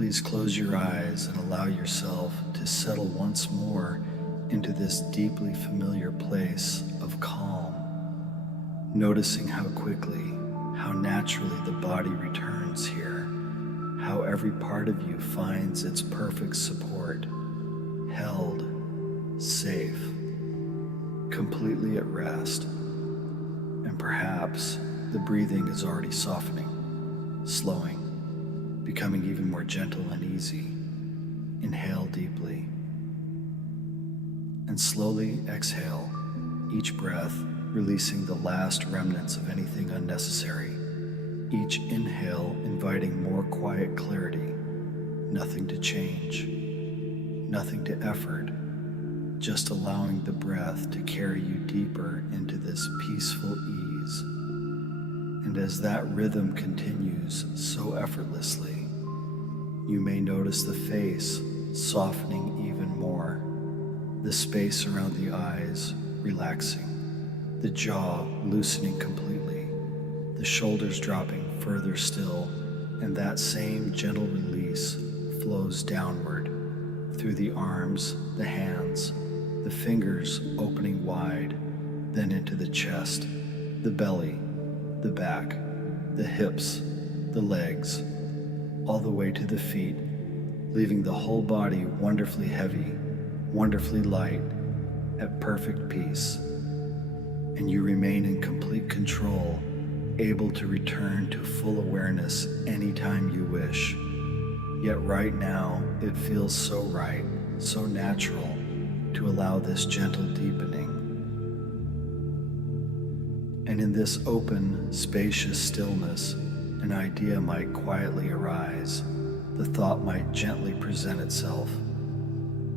Please close your eyes and allow yourself to settle once more into this deeply familiar place of calm, noticing how quickly, how naturally the body returns here, how every part of you finds its perfect support, held, safe, completely at rest, and perhaps the breathing is already softening, slowing, becoming even more gentle and easy. Inhale deeply and slowly exhale, each breath releasing the last remnants of anything unnecessary. Each inhale inviting more quiet clarity, nothing to change, nothing to effort, just allowing the breath to carry you deeper into this peaceful ease. And as that rhythm continues so effortlessly, you may notice the face softening even more, the space around the eyes relaxing, the jaw loosening completely, the shoulders dropping further still, and that same gentle release flows downward through the arms, the hands, the fingers opening wide, then into the chest, the belly, the back, the hips, the legs, all the way to the feet, leaving the whole body wonderfully heavy, wonderfully light, at perfect peace. And you remain in complete control, able to return to full awareness anytime you wish. Yet right now, it feels so right, so natural to allow this gentle deepening. And in this open, spacious stillness, an idea might quietly arise. The thought might gently present itself.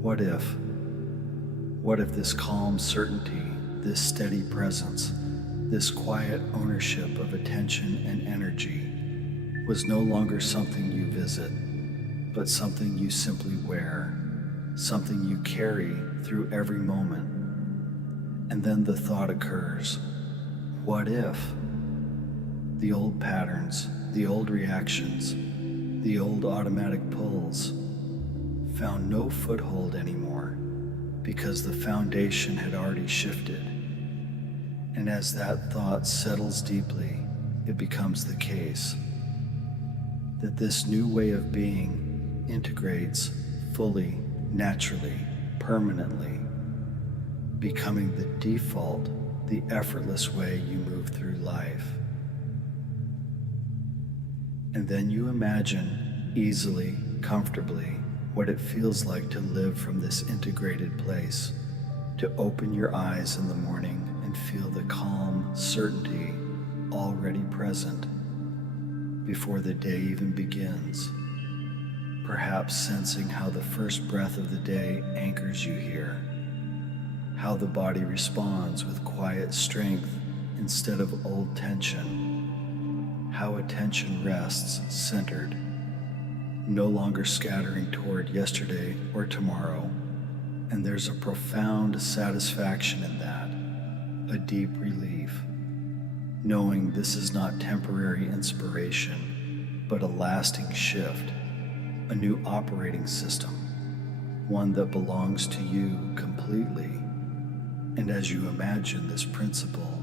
What if this calm certainty, this steady presence, this quiet ownership of attention and energy was no longer something you visit, but something you simply wear, something you carry through every moment? And then the thought occurs, what if the old patterns, the old reactions, the old automatic pulls found no foothold anymore because the foundation had already shifted? And as that thought settles deeply, it becomes the case that this new way of being integrates fully, naturally, permanently, becoming the default, the effortless way you move through life. And then you imagine easily, comfortably, what it feels like to live from this integrated place, to open your eyes in the morning and feel the calm certainty already present before the day even begins, perhaps sensing how the first breath of the day anchors you here, how the body responds with quiet strength instead of old tension, how attention rests centered, no longer scattering toward yesterday or tomorrow, and there's a profound satisfaction in that, a deep relief, knowing this is not temporary inspiration, but a lasting shift, a new operating system, one that belongs to you completely. And as you imagine this principle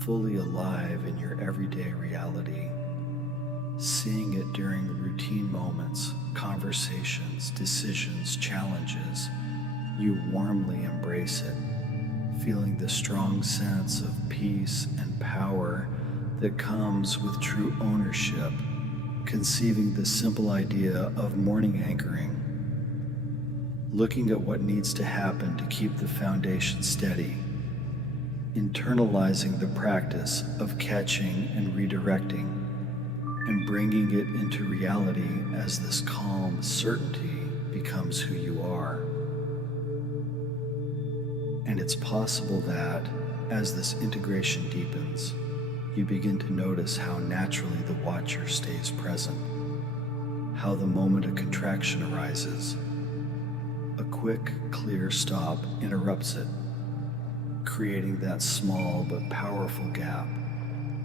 fully alive in your everyday reality, seeing it during routine moments, conversations, decisions, challenges, you warmly embrace it, feeling the strong sense of peace and power that comes with true ownership, conceiving the simple idea of morning anchoring, looking at what needs to happen to keep the foundation steady, internalizing the practice of catching and redirecting, and bringing it into reality as this calm certainty becomes who you are. And it's possible that, as this integration deepens, you begin to notice how naturally the watcher stays present, how the moment a contraction arises, a quick, clear stop interrupts it, creating that small but powerful gap.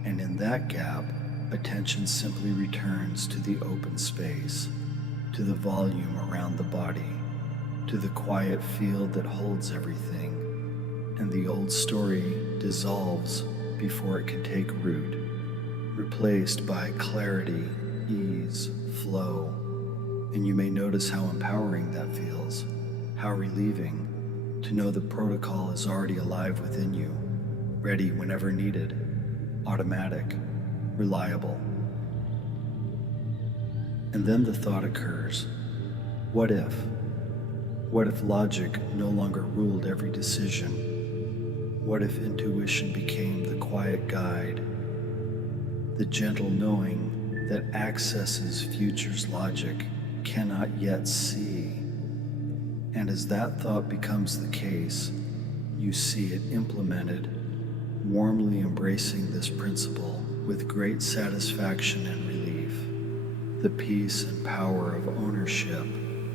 And in that gap, attention simply returns to the open space, to the volume around the body, to the quiet field that holds everything, and the old story dissolves before it can take root, replaced by clarity, ease, flow. And you may notice how empowering that feels, how relieving to know the protocol is already alive within you, ready whenever needed, automatic, reliable. And then the thought occurs, what if? What if logic no longer ruled every decision? What if intuition became the quiet guide, the gentle knowing that accesses future's logic cannot yet see? And as that thought becomes the case, you see it implemented, warmly embracing this principle with great satisfaction and relief, the peace and power of ownership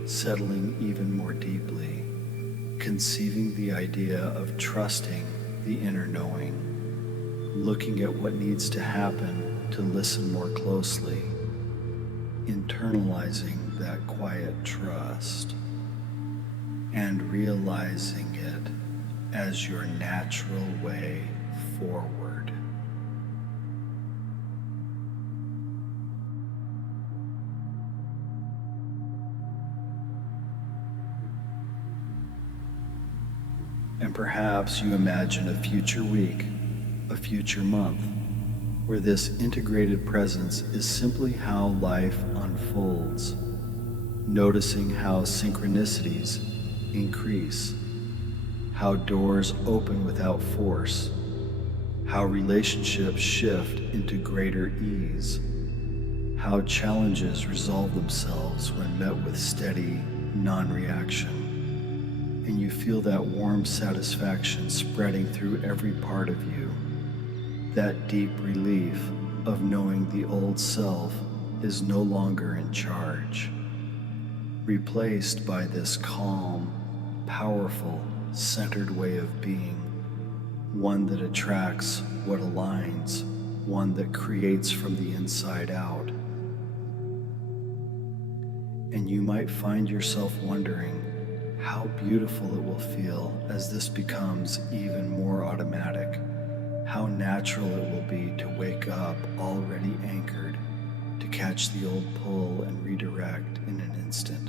settling even more deeply, conceiving the idea of trusting the inner knowing, looking at what needs to happen to listen more closely, internalizing that quiet trust, and realizing it as your natural way forward. And perhaps you imagine a future week, a future month, where this integrated presence is simply how life unfolds, noticing how synchronicities increase, how doors open without force, how relationships shift into greater ease, how challenges resolve themselves when met with steady non-reaction, and you feel that warm satisfaction spreading through every part of you, that deep relief of knowing the old self is no longer in charge, replaced by this calm, powerful, centered way of being, one that attracts what aligns, one that creates from the inside out. And you might find yourself wondering how beautiful it will feel as this becomes even more automatic, how natural it will be to wake up already anchored, to catch the old pull and redirect in an instant,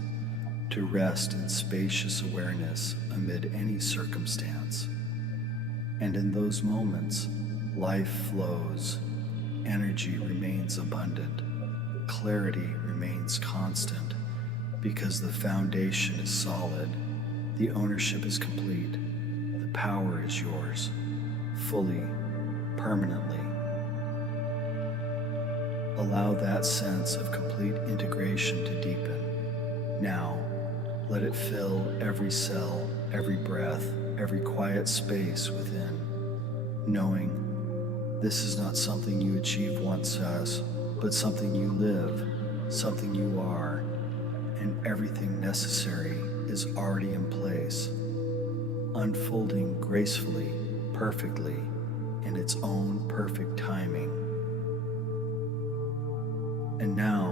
to rest in spacious awareness amid any circumstance. And in those moments, life flows, energy remains abundant, clarity remains constant, because the foundation is solid, the ownership is complete, the power is yours, fully, permanently. Allow that sense of complete integration to deepen. Now, let it fill every cell, every breath, every quiet space within, knowing this is not something you achieve once as, but something you live, something you are, and everything necessary is already in place, unfolding gracefully, perfectly, in its own perfect timing. And now,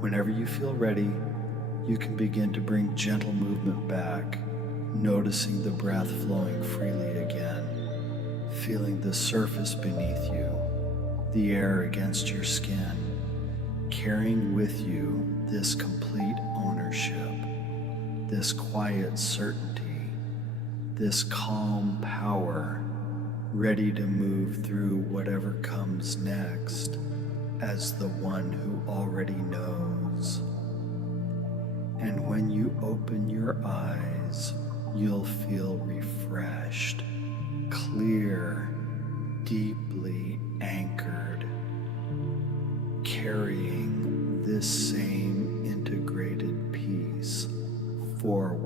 whenever you feel ready, you can begin to bring gentle movement back, noticing the breath flowing freely again, feeling the surface beneath you, the air against your skin, carrying with you this complete ownership, this quiet certainty, this calm power, ready to move through whatever comes next as the one who already knows. And when you open your eyes, you'll feel refreshed, clear, deeply anchored, carrying this same integrated peace forward.